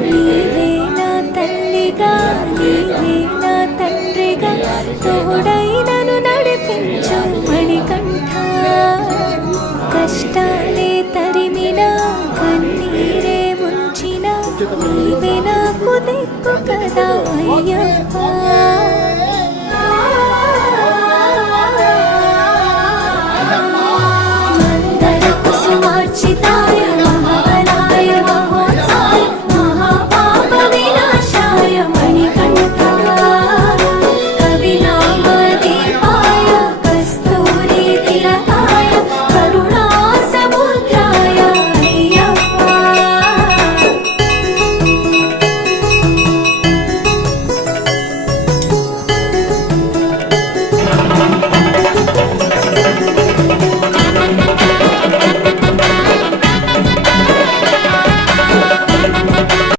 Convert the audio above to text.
నీవే నా తల్లిగా నీవే నా తండ్రిగా తోడై నన్ను నడిపించు మణికంఠ కష్టాలే తరిమినా కన్నీరే ముంచిన నీవే నాకు దిక్కు కదా అయ్యప్ప మందర కుసుమార్చితాయ